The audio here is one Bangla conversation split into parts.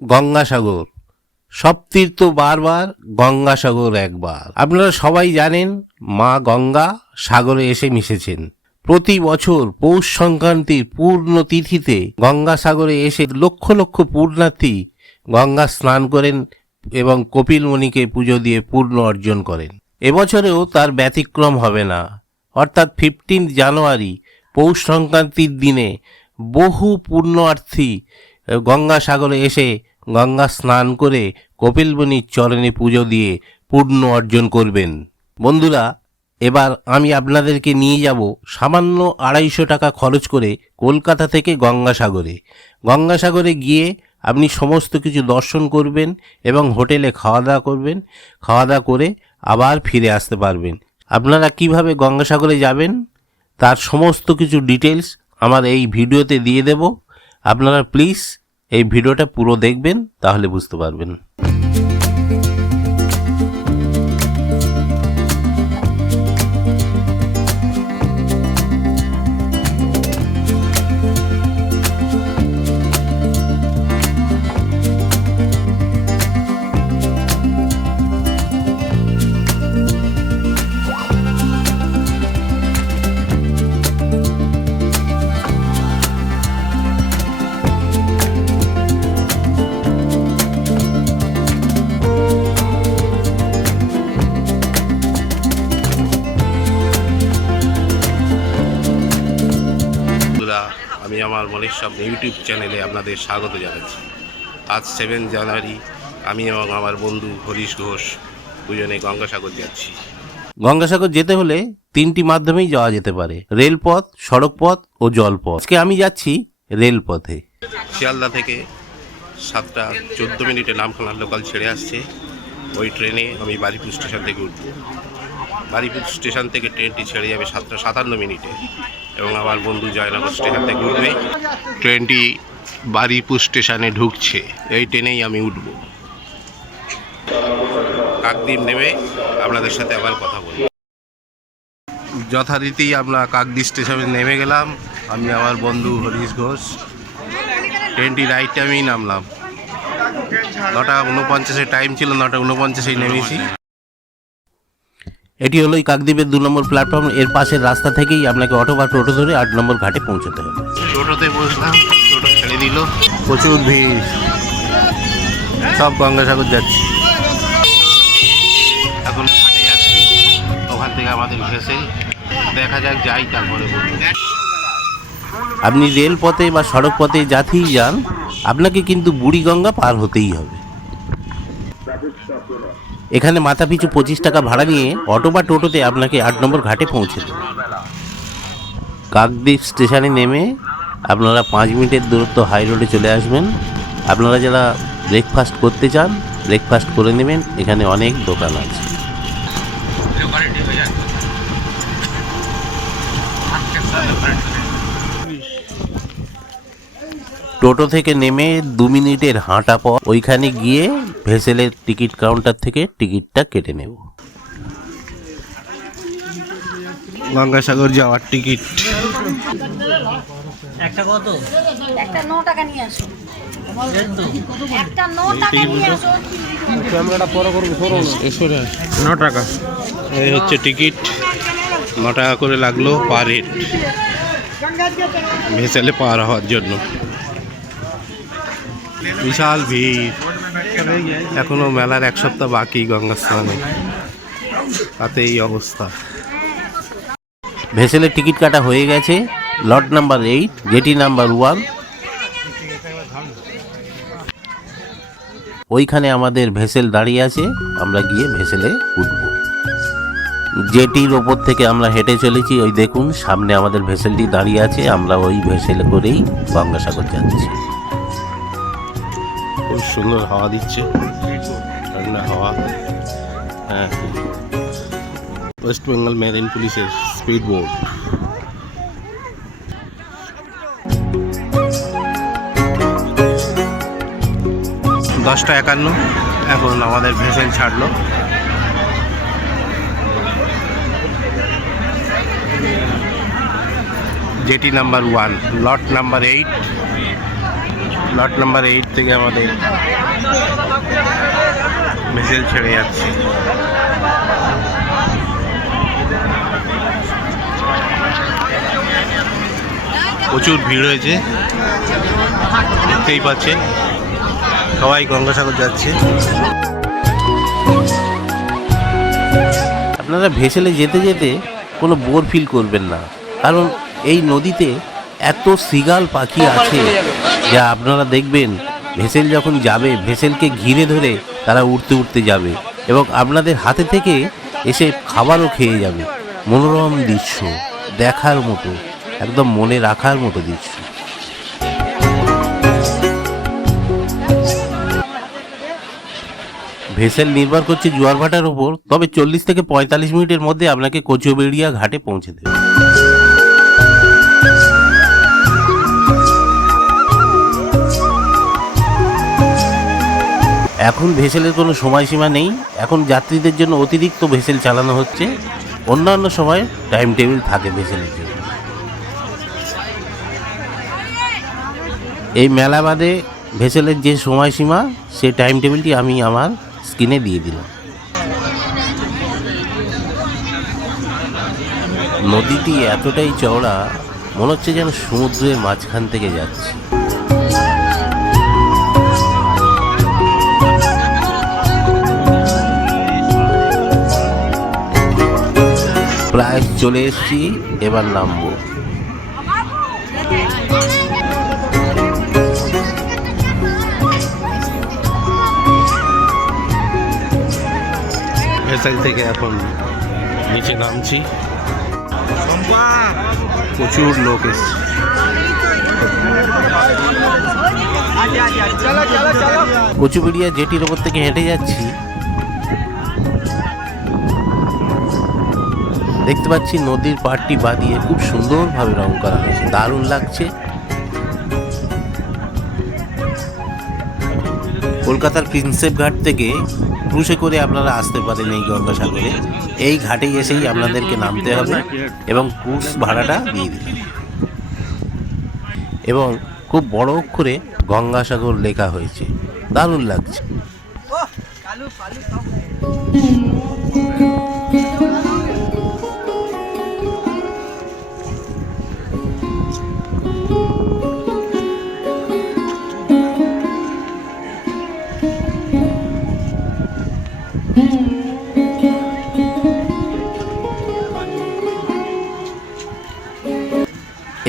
গঙ্গাসাগর। সব তীর্থ বারবার, গঙ্গাসাগর একবার। আপনারা সবাই জানেন মা গঙ্গা সাগরে এসে মিশেছেন। প্রতি বছর পৌষ সংক্রান্তির পূর্ণ তিথিতে গঙ্গাসাগরে এসে লক্ষ লক্ষ পুণ্যার্থী গঙ্গা স্নান করেন এবং কপিলমুনিকে পুজো দিয়ে পূর্ণ অর্জন করেন। এবছরেও তার ব্যতিক্রম হবে না। অর্থাৎ 15 জানুয়ারি পৌষ সংক্রান্তির দিনে বহু পুণ্যার্থী গঙ্গাসাগরে এসে গঙ্গা স্নান করে কপিলমুনির চরণে পুজো দিয়ে পূর্ণ অর্জন করবেন। বন্ধুরা, এবার আমি আপনাদেরকে নিয়ে যাব সামান্য 250 টাকা খরচ করে কলকাতা থেকে গঙ্গাসাগরে। গঙ্গাসাগরে গিয়ে আপনি সমস্ত কিছু দর্শন করবেন এবং হোটেলে খাওয়া দাওয়া করবেন। খাওয়া দাওয়া করে আবার ফিরে আসতে পারবেন। আপনারা কিভাবে গঙ্গাসাগরে যাবেন তার সমস্ত কিছু ডিটেলস আমার এই ভিডিওতে দিয়ে দেব। আপনারা প্লিজ এই ভিডিওটা পুরো দেখবেন, তাহলে বুঝতে পারবেন। আমি আমার মনের শব্দ ইউটিউব চ্যানেলে আপনাদের স্বাগত জানাচ্ছি। আজ 7 জানুয়ারি আমি এবং আমার বন্ধু হরিশ ঘোষ দুজনে গঙ্গাসাগর যাচ্ছি। গঙ্গাসাগর যেতে হলে 3টি মাধ্যমেই যাওয়া যেতে পারে: রেলপথ, সড়কপথ ও জলপথ। আজকে আমি যাচ্ছি রেলপথে। শিয়ালদা থেকে 7টা 14 মিনিটে নামখানা লোকাল ছেড়ে আসছে। ওই ট্রেনে আমি বারিপুর স্টেশন থেকে উঠব। বারিপুর স্টেশন থেকে ট্রেনটি ছেড়ে যাবে 7টা 57 মিনিটে এবং আমার বন্ধু জয়নগর স্টেশন থেকে উঠবে। ট্রেনটি বারিপুর স্টেশনে ঢুকছে, এই ট্রেনেই আমি উঠব। কাকদ্বীপ নেমে আপনাদের সাথে আবার কথা বলব। যথারীতি আমরা কাকদ্বীপ স্টেশনে নেমে গেলাম। আমি আমার বন্ধু হরিশ ঘোষ। ট্রেনটি রাইট টাইমেই নামলাম। 9:49 টাইম ছিল, 9:49 নেমেছি। এটি হলো এই কাকদ্বীপের 2 নম্বর প্ল্যাটফর্ম। এর পাশের রাস্তা থেকেই আপনাকে অটো বা টোটো ধরে 8 নম্বর ঘাটে পৌঁছতে হবে। টোটোতে বসলাম, টোটো ছেড়ে দিল। প্রচুর ভিড়, সব গঙ্গাসাগর যাচ্ছে। এখন ঘাটে যাচ্ছি, ওখান থেকে আমাদের ভেসেল। দেখা যাক যাই, তারপরে বলব। আপনি রেলপথে বা সড়ক পথে যাতেই যান, আপনাকে কিন্তু বুড়িগঙ্গা পার হতেই হবে। এখানে মাথাপিছু 25 টাকা ভাড়া নিয়ে অটো বা টোটোতে আপনাকে 8 নম্বর ঘাটে পৌঁছে দেবে। কাকদ্বীপ স্টেশনে নেমে আপনারা 5 মিনিটের দূরত্ব হাই রোডে চলে আসবেন। আপনারা যারা ব্রেকফাস্ট করতে চান, ব্রেকফাস্ট করে নেবেন। এখানে অনেক দোকান আছে। টোটো থেকে নেমে 2 মিনিটের হাঁটা পর ওইখানে গিয়ে ভেসেলের টিকিট কাউন্টার থেকে টিকিটটা কেটে নেব। গঙ্গাসাগর যাওয়ার টিকিট একটা কত? একটা 9 টাকা নিয়ে আসো। একটা 9 টাকা নিয়ে আসো। ক্যামেরাটা বড় করব, ধরো না। 9 টাকা। এই হচ্ছে টিকিট। 9 টাকা করে লাগলো পার হেড ভেসেলে পার হওয়ার জন্য। বিশাল ভিড়। এখনো মেলার 1 সপ্তাহ বাকি গঙ্গা স্নানে, তাতে এই অবস্থা। ভেসেলের টিকিট কাটা হয়ে গেছে। Lot number 8, jetty number 1। ওইখানে আমাদের ভেসেল দাঁড়িয়ে আছে, আমরা গিয়ে ভেসেলে উঠব। জেটির ওপর থেকে আমরা হেঁটে চলেছি। ওই দেখুন সামনে আমাদের ভেসেলটি দাঁড়িয়ে আছে। আমরা ওই ভেসেলে করেই গঙ্গাসাগর যাচ্ছি। খুব সুন্দর হাওয়া দিচ্ছে, ঠান্ডা হাওয়া। হ্যাঁ, ওয়েস্ট বেঙ্গল মেরিন পুলিশের স্পিড বোট। দশটা 51 এখন আমাদের ভেসেল ছাড়লো। Jetty number 1, lot number 8, lot number 8 থেকে আমাদের ভেসেল ছেড়ে যাচ্ছে। প্রচুর ভিড় হয়েছে, দেখতেই পাচ্ছেন সবাই গঙ্গাসাগর যাচ্ছে। আপনারা ভেসেলে যেতে যেতে কোনো বোর ফিল করবেন না, কারণ এই নদীতে এত সিগাল পাখি আছে যা আপনারা দেখবেন ভেসেল যখন যাবে ভেসেলকে ঘিরে ধরে তারা উড়তে উড়তে যাবে এবং আপনাদের হাতে থেকে এসে খাবারও খেয়ে যাবে। মনোরম দৃশ্য, দেখার মতো, একদম মনে রাখার মতো দৃশ্য। ভেসেল নির্ভর করছে জোয়ার ভাটার ওপর, তবে 40 থেকে 45 মিনিটের মধ্যে আপনাকে কচুবেড়িয়া ঘাটে পৌঁছে দেবে। এখন ভেসেলের কোনো সময়সীমা নেই, এখন যাত্রীদের জন্য অতিরিক্ত ভেসেল চালানো হচ্ছে, অন্যান্য সময় টাইম টেবিল থাকে ভেসেলের জন্য। এই মেলা বাদে ভেসেলের যে সময়সীমা সেই টাইম টেবিলটি আমি আমার স্ক্রিনে দিয়ে দিলাম। নদীটি এতটাই চওড়া মনে হচ্ছে যেন সমুদ্রের মাঝখান থেকে যাচ্ছে। প্রায় চলে এসেছি, এবার নামবো। ভেসেল থেকে এখন নিচে নামছি, প্রচুর লোক এসছে। কচুবেড়িয়া জেটির ওপর থেকে হেঁটে যাচ্ছি, দেখতে পাচ্ছি নদীর পাড়টি বাদিয়ে খুব সুন্দরভাবে রং করা হয়েছে, দারুণ লাগছে। কলকাতার প্রিন্সেপ ঘাট থেকে ক্রুশে করে আপনারা আসতে পারেন এই গঙ্গাসাগরে। এই ঘাটেই এসেই আপনাদেরকে নামতে হবে এবং ক্রুজ ভাড়াটা দিয়ে দিবেন। এবং খুব বড় অক্ষরে গঙ্গাসাগর লেখা হয়েছে, দারুণ লাগছে।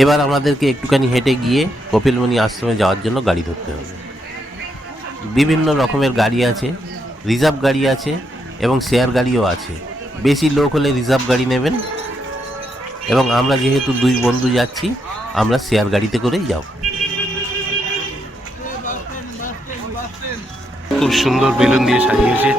এবার আমাদেরকে একটুখানি হেঁটে গিয়ে কপিলমুনি আশ্রমে যাওয়ার জন্য গাড়ি ধরতে হবে। বিভিন্ন রকমের গাড়ি আছে, রিজার্ভ গাড়ি আছে এবং শেয়ার গাড়িও আছে। বেশি লোক হলে রিজার্ভ গাড়ি নেবেন এবং আমরা যেহেতু 2 বন্ধু যাচ্ছি আমরা শেয়ার গাড়িতে করেই যাব। খুব সুন্দর বেলুন দিয়ে সাজিয়েছে।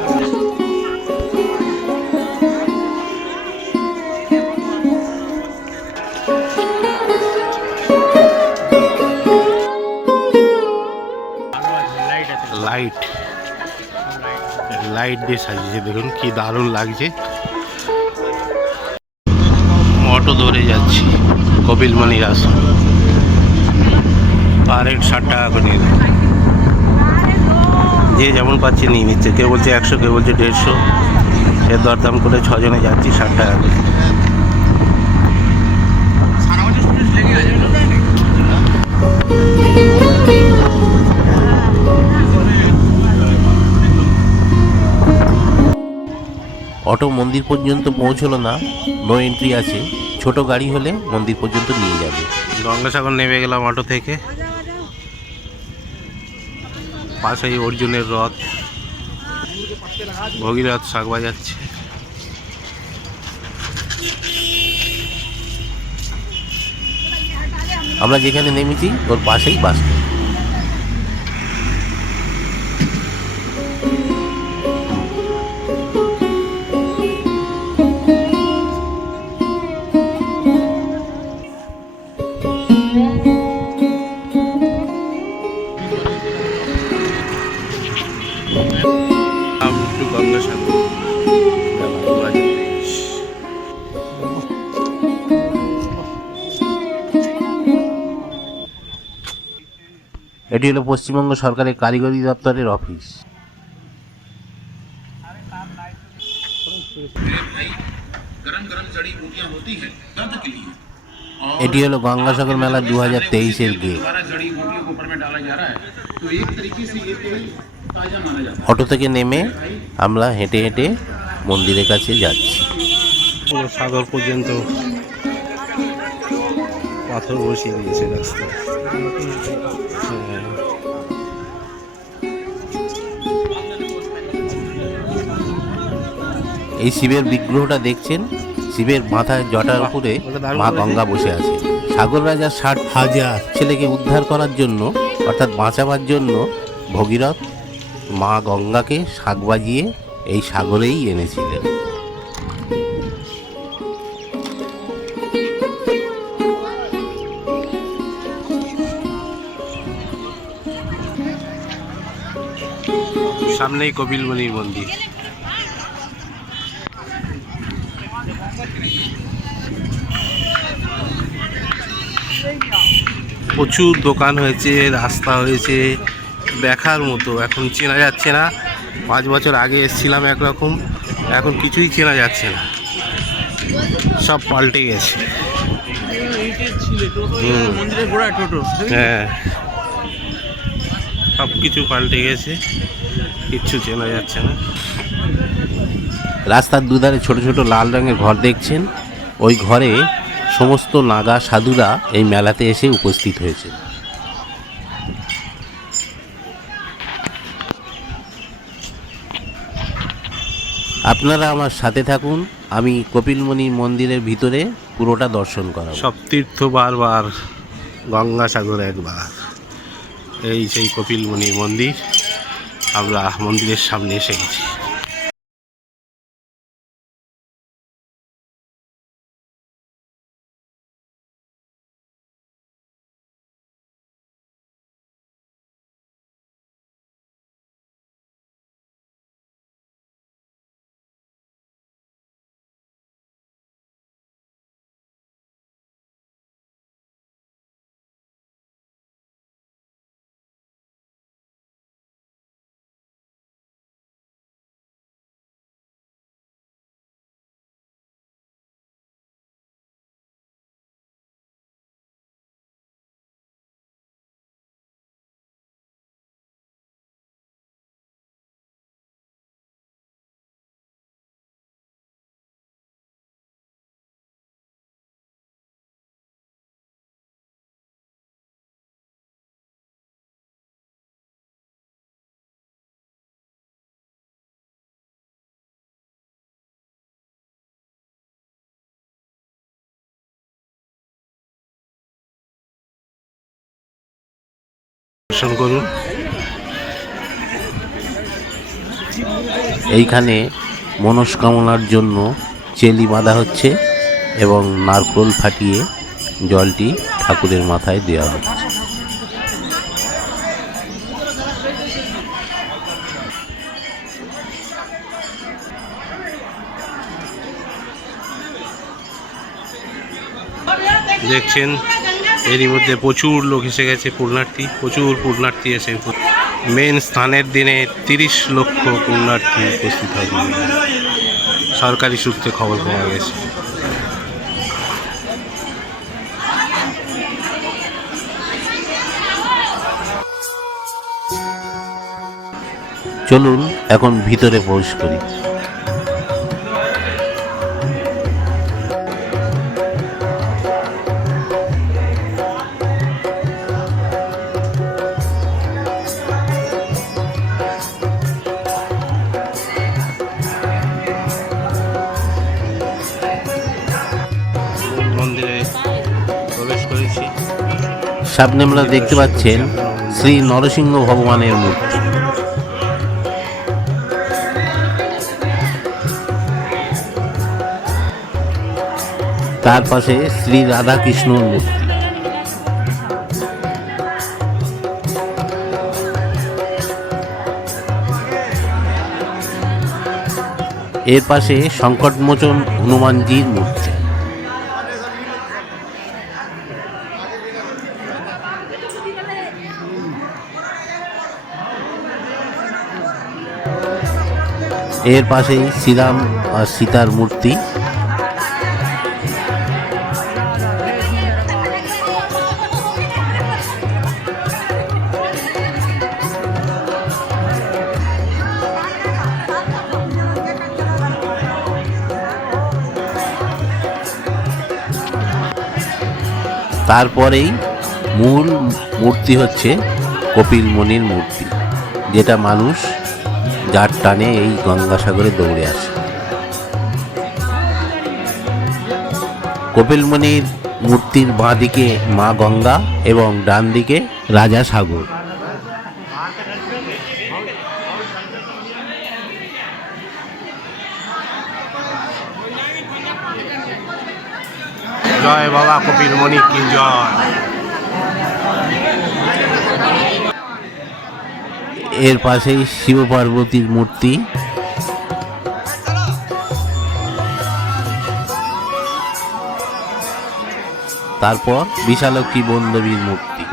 লাইট দিয়ে সাজিয়েছে, দেখুন কি দারুণ লাগছে। অটো ধরে যাচ্ছি কপিলমুনির আশ্রম, পার হেড 60 টাকা করে নিয়ে নেবে। যে যেমন পাচ্ছে নিয়ে নিচ্ছে, কেউ বলছে 100, কেউ বলছে 150, এর দরদাম করে 6 জনে যাচ্ছি 60 টাকা করে। অটো মন্দির পর্যন্ত পৌঁছলো না, নো এন্ট্রি আছে। ছোট গাড়ি হলে মন্দির পর্যন্ত নিয়ে যাবে। গঙ্গাসাগর নেমে গেলাম অটো থেকে। পাশেই অর্জুনের রথ, ভগীরথ শাক বাজাচ্ছে। আমরা যেখানে নেমেছি ওর পাশেই বাস স্ট্যান্ড। এটি হলো পশ্চিমবঙ্গ সরকারের কারিগরি দপ্তরের অফিস। এটি হলো গঙ্গাসাগর মেলা 2023-এর গেট। অটো থেকে নেমে আমরা হেঁটে হেঁটে মন্দিরের কাছে যাচ্ছি। পুরো সাগর পর্যন্ত পাথর বসিয়ে দিয়েছে রাস্তায়। এই শিবের বিগ্রহটা দেখছেন, শিবের মাথায় জটার উপরে মা গঙ্গা বসে আছে। সাগর রাজার 60,000 ছেলেকে উদ্ধার করার জন্য অর্থাৎ বাঁচাবার জন্য ভগীরথ মা গঙ্গাকে শাঁখ বাজিয়ে এই সাগরেই এনেছিলেন। সামনেই কপিলমুনির মন্দির। প্রচুর দোকান হয়েছে, রাস্তা হয়েছে, দেখার মতো। এখন চেনা যাচ্ছে না। 5 বছর আগে এসেছিলাম একরকম, এখন কিছুই চেনা যাচ্ছে না, সব পাল্টে গেছে। হ্যাঁ, সব কিছু পাল্টে গেছে, কিচ্ছু চেনা যাচ্ছে না। রাস্তার দুধারে ছোট ছোট লাল রঙের ঘর দেখছেন, ওই ঘরে সমস্ত নাগা সাধুরা এই মেলাতে এসে উপস্থিত হয়েছে। আপনারা আমার সাথে থাকুন, আমি কপিলমুনি মন্দিরের ভিতরে পুরোটা দর্শন করাবো। সব তীর্থ বারবার, গঙ্গাসাগর একবার। এই সেই কপিলমুনির মন্দির, আমরা মন্দিরের সামনে এসে গেছি। দর্শন করুন। এইখানে মনস্কামনার জন্য চেলি বাঁধা হচ্ছে এবং নারকোল ফাটিয়ে জলটি ঠাকুরের মাথায় দেওয়া হচ্ছে। দেখছেন এরই মধ্যে প্রচুর লোক এসে গেছে, পুণ্যার্থী, প্রচুর পুণ্যার্থী এসে। মেন স্থানের দিনে 30 লক্ষ পুণ্যার্থী উপস্থিত হবে, সরকারি সূত্রে খবর পাওয়া গেছে। চলুন এখন ভিতরে প্রবেশ করি। মন্দিরে প্রবেশ করেছি। সামনে আমরা দেখতে পাচ্ছেন শ্রী নরসিংহ ভগবানের মূর্তি। তার পাশে শ্রী রাধাকৃষ্ণর মূর্তি। এর পাশে সংকটমোচন হনুমানজির মূর্তি। এর পাশেই শ্রীরাম আর সীতার মূর্তি। তারপরেই মূল মূর্তি হচ্ছে কপিল মুনির মূর্তি, যেটা মানুষ যার টানে এই গঙ্গাসাগরে দৌড়ে আসে। কপিল মুনির মূর্তির বাঁ দিকে মা গঙ্গা এবং ডান দিকে রাজা সাগর। জয় বাবা কপিল মুনি কি জয়। এর পাশেই শিব পার্বতীর মূর্তি। তারপর বিশালক্ষী বনদেবীর মূর্তি।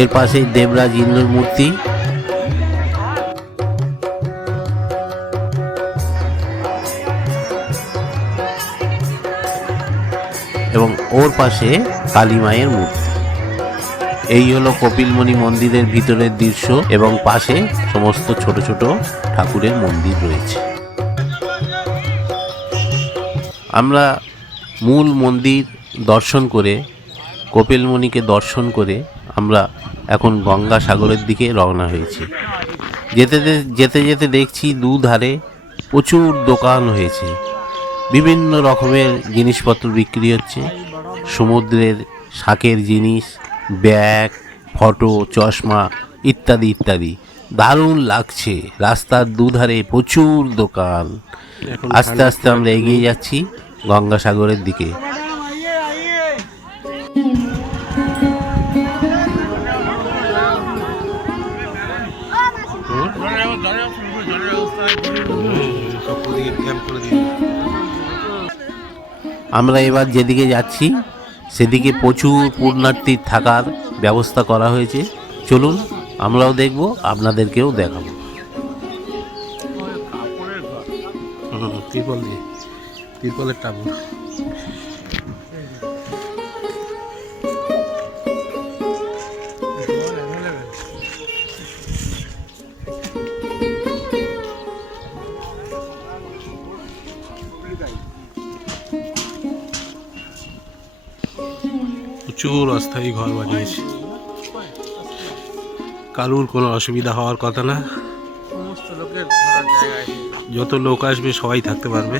এর পাশেই দেবরাজ ইন্দ্রের মূর্তি। এবং ওর পাশে কালী মায়ের মূর্তি। এই হলো কপিলমুনি মন্দিরের ভিতরের দৃশ্য এবং পাশে সমস্ত ছোট ছোট ঠাকুরের মন্দির রয়েছে। আমরা মূল মন্দির দর্শন করে, কপিলমুনিকে দর্শন করে আমরা এখন গঙ্গাসাগরের দিকে রওনা হয়েছি। যেতে যেতে যেতে দেখছি দুধারে প্রচুর দোকান হয়েছে, বিভিন্ন রকমের জিনিসপত্র বিক্রি হচ্ছে। সমুদ্রের শাঁখের জিনিস, ব্যাগ, ফটো, চশমা ইত্যাদি ইত্যাদি। দারুণ লাগছে। রাস্তার দুধারে প্রচুর দোকান। আস্তে আস্তে আমরা এগিয়ে যাচ্ছি গঙ্গাসাগরের দিকে। আমরা এবার যেদিকে যাচ্ছি সেদিকে প্রচুর পুণ্যার্থীর থাকার ব্যবস্থা করা হয়েছে। চলুন আমরাও দেখব, আপনাদেরকেও দেখাবো। তিরপলের টাবু। প্রচুর অস্থায়ী ঘর বানিয়েছে। কারুর কোনো অসুবিধা হওয়ার কথা না। যত লোক আসবে সবাই থাকতে পারবে।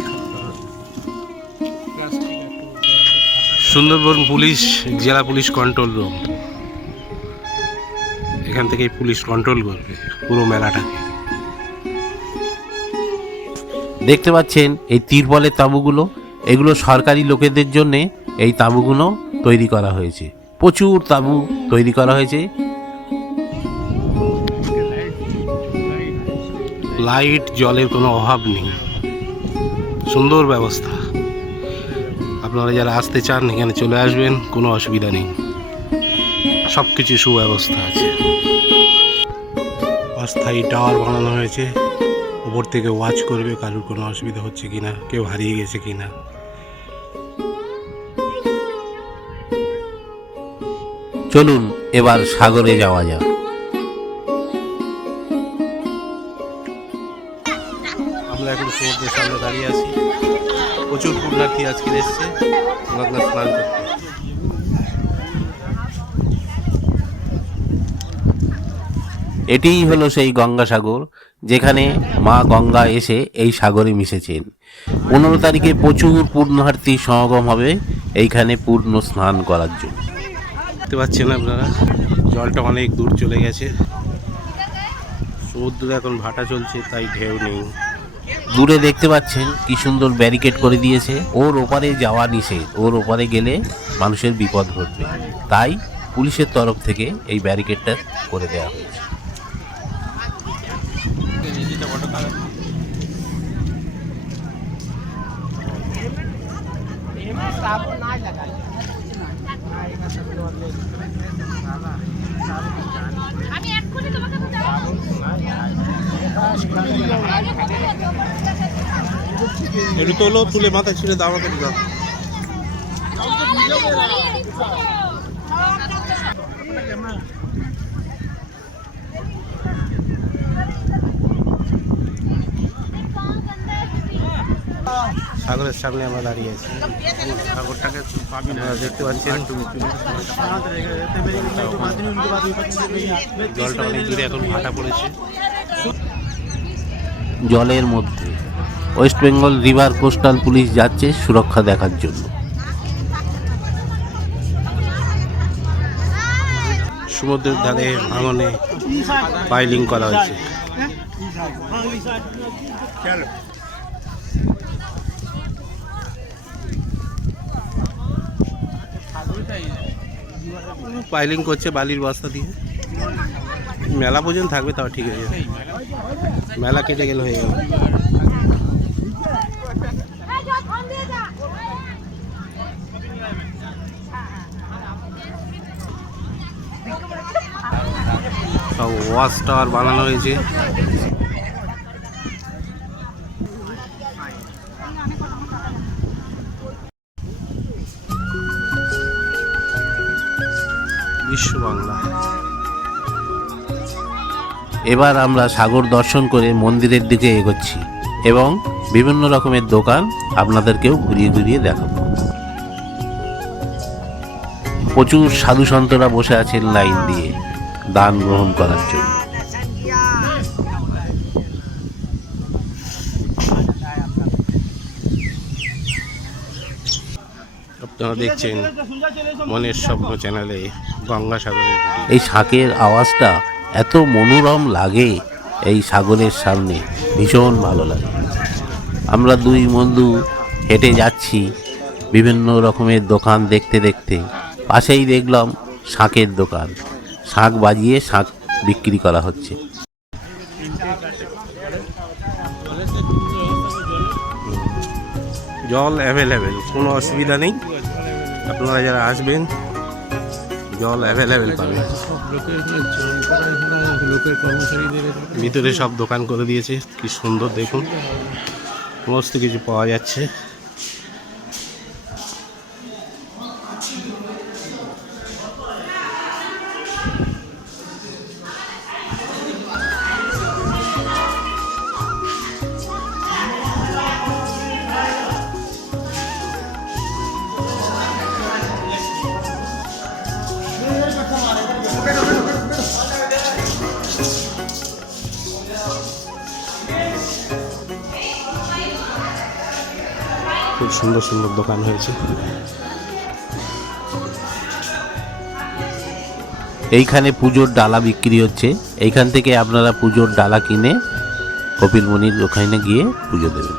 সুন্দরবন পুলিশ, জেলা পুলিশ কন্ট্রোল রুম, এখান থেকেই পুলিশ কন্ট্রোল করবে পুরো মেলাটাকে। দেখতে পাচ্ছেন এই তিরপলের তাঁবুগুলো, এগুলো সরকারি লোকেদের জন্যে এই তাঁবুগুলো তৈরি করা হয়েছে। প্রচুর তাঁবু তৈরি করা হয়েছে। লাইট, জলের কোনো অভাব নেই, সুন্দর ব্যবস্থা। আপনারা যারা আসতে চান এখানে চলে আসবেন, কোনো অসুবিধা নেই, সব কিছু সুব্যবস্থা আছে। অস্থায়ী টাওয়ার বানানো হয়েছে, উপর থেকে ওয়াচ করবে কারুর কোনো অসুবিধা হচ্ছে কিনা, কেউ হারিয়ে গেছে কিনা। চলুন এবার সাগরে যাওয়া যাক। আমরা এখন সমুদ্রের সামনে দাঁড়িয়ে আছি। প্রচুর পুণ্যার্থী আজকে এসছে গঙ্গা স্নান করতে। এটিই হলো সেই গঙ্গাসাগর, যেখানে মা গঙ্গা এসে এই সাগরে মিশেছেন। 15 তারিখে প্রচুর পুণ্যার্থী সমাগম হবে এইখানে পূর্ণ স্নান করার জন্য। দেখতে পাচ্ছেন আপনারা, জলটা অনেক দূর চলে গেছে। সমুদ্রে এখন ভাটা চলছে, তাই ঢেউ নেই। দূরে দেখতে পাচ্ছেন কি সুন্দর ব্যারিকেড করে দিয়েছে। ওর ওপারে যাওয়া নিষেধ, ওর ওপারে গেলে মানুষের বিপদ ঘটবে, তাই পুলিশের তরফ থেকে এই ব্যারিকেডটা করে দেওয়া হয়েছে। একটু তোলো, তুলে মাথায় ছিঁড়ে দাও, আমাকে দাও। সাগরের সামনে আমরা দাঁড়িয়ে আছি। সাগরটাকে আপনারা দেখতে পাচ্ছেন, জলটা অনেক দূরে এখন ভাটা পড়েছে। জলের মধ্যে West Bengal river coastal police যাচ্ছে সুরক্ষা দেখার জন্য। সমুদ্রের ধারে ভাঙনে পাইলিং করা হয়েছে। পাইলিং করছে বালির বস্তা দিয়ে। মেলা পর্যন্ত থাকবে, তাও ঠিক হয়ে যাবে। মেলা কেটে গেলে হয়ে গেল। সব ওয়াচ টাওয়ার বানানো হয়েছে। বিশ্ব বাংলা। এবার আমরা সাগর দর্শন করে মন্দিরের দিকে এগোচ্ছি এবং বিভিন্ন রকমের দোকান আপনাদেরকেও ঘুরিয়ে ঘুরিয়ে দেখাবো। প্রচুর সাধু সন্তরা বসে আছেন লাইন দিয়ে দান গ্রহণ করার জন্য। আপনারা দেখছেন মনের স্বপ্ন চ্যানেলে গঙ্গাসাগরের এই শাঁখের আওয়াজটা এত মনোরম লাগে, এই সাগরের সামনে ভীষণ ভালো লাগে। আমরা দুই বন্ধু হেঁটে যাচ্ছি বিভিন্ন রকমের দোকান দেখতে দেখতে। পাশেই দেখলাম শাঁখের দোকান, শাঁখ বাজিয়ে শাঁখ বিক্রি করা হচ্ছে। জল অ্যাভেলেবেল, কোনো অসুবিধা নেই। আপনারা যারা আসবেন জল অ্যাভেলেবেল পাবেন। ভিতরে সব দোকান করে দিয়েছে, কি সুন্দর দেখুন, সমস্ত কিছু পাওয়া যাচ্ছে। খুব সুন্দর সুন্দর দোকান হয়েছে। এইখানে পুজোর ডালা বিক্রি হচ্ছে। এইখান থেকে আপনারা পুজোর ডালা কিনে কপিলমুনির ওখানে গিয়ে পুজো দেবেন।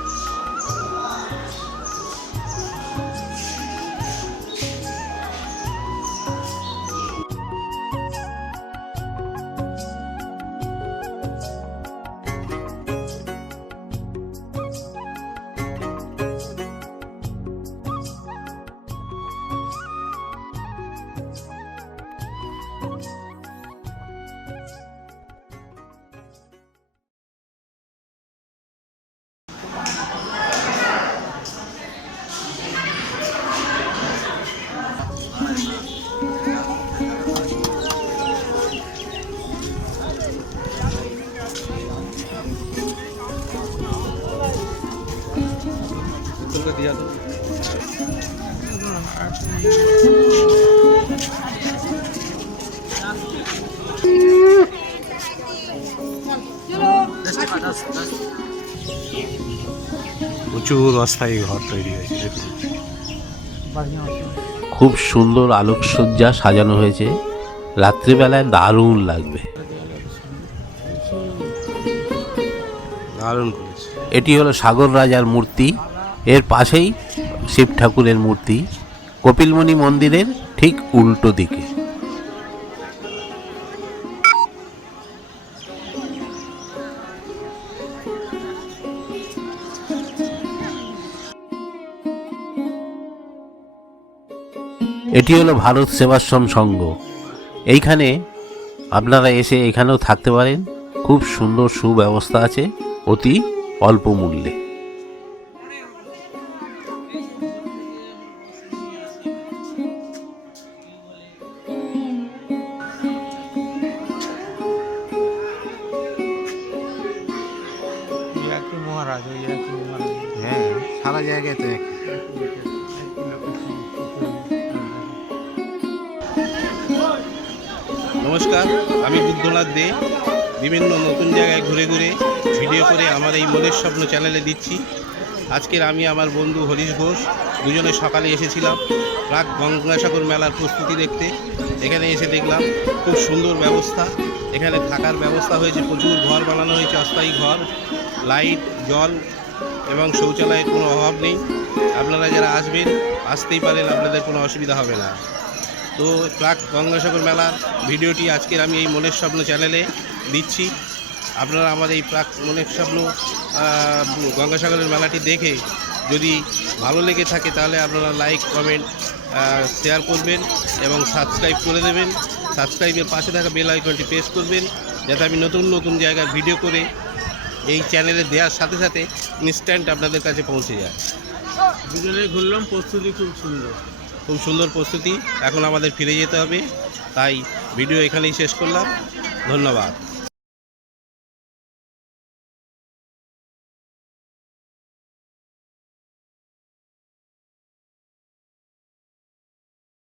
প্রচুর অস্থায়ী ঘর তৈরি হয়েছে। খুব সুন্দর আলোকসজ্জা সাজানো হয়েছে, রাত্রিবেলায় দারুণ লাগবে। দারুণ করেছে। এটি হলো সাগর রাজার মূর্তি, এর পাশেই শিব ঠাকুরের মূর্তি, কপিলমুনি মন্দিরের ঠিক উল্টো দিকে। এটি হলো ভারত সেবাশ্রম সংঘ। এইখানে আপনারা এসে এখানেও থাকতে পারেন, খুব সুন্দর সুব্যবস্থা আছে অতি অল্প মূল্যে। জায়গায় তো একই। নমস্কার, আমি বুদ্ধনাথ দে। বিভিন্ন নতুন জায়গায় ঘুরে ঘুরে ভিডিও করে আমার এই মনের স্বপ্ন চ্যানেলে দিচ্ছি। আজকের আমি আমার বন্ধু হরিশ ঘোষ দুজনে সকালে এসেছিলাম প্রাক গঙ্গাসাগর মেলার প্রস্তুতি দেখতে। এখানে এসে দেখলাম খুব সুন্দর ব্যবস্থা, এখানে থাকার ব্যবস্থা হয়েছে, প্রচুর ঘর বানানো হয়েছে, অস্থায়ী ঘর, লাইট, জল এবং শৌচালয়ের কোনো অভাব নেই। আপনারা যারা আসবেন আসতেই পারেন, আপনাদের কোনো অসুবিধা হবে না। তো প্রাক গঙ্গাসাগর মেলার ভিডিওটি আজকের আমি এই মনের স্বপ্ন চ্যানেলে দিচ্ছি। আপনারা আমার এই প্রাক মনের স্বপ্ন গঙ্গাসাগরের মেলাটি দেখে যদি ভালো লেগে থাকে তাহলে আপনারা লাইক, কমেন্ট, শেয়ার করবেন এবং সাবস্ক্রাইব করে দেবেন। সাবস্ক্রাইবের পাশে থাকা বেল আইকনটি প্রেস করবেন যাতে আমি নতুন নতুন জায়গার ভিডিও করে এই চ্যানেলে দেওয়ার সাথে সাথে ইনস্ট্যান্ট আপনাদের কাছে পৌঁছে যায়। দুজনে ঘুরলাম, প্রস্তুতি খুব সুন্দর। খুব সুন্দর প্রস্তুতি। এখন আমাদের ফিরে যেতে হবে, তাই ভিডিও এখানেই শেষ করলাম। ধন্যবাদ।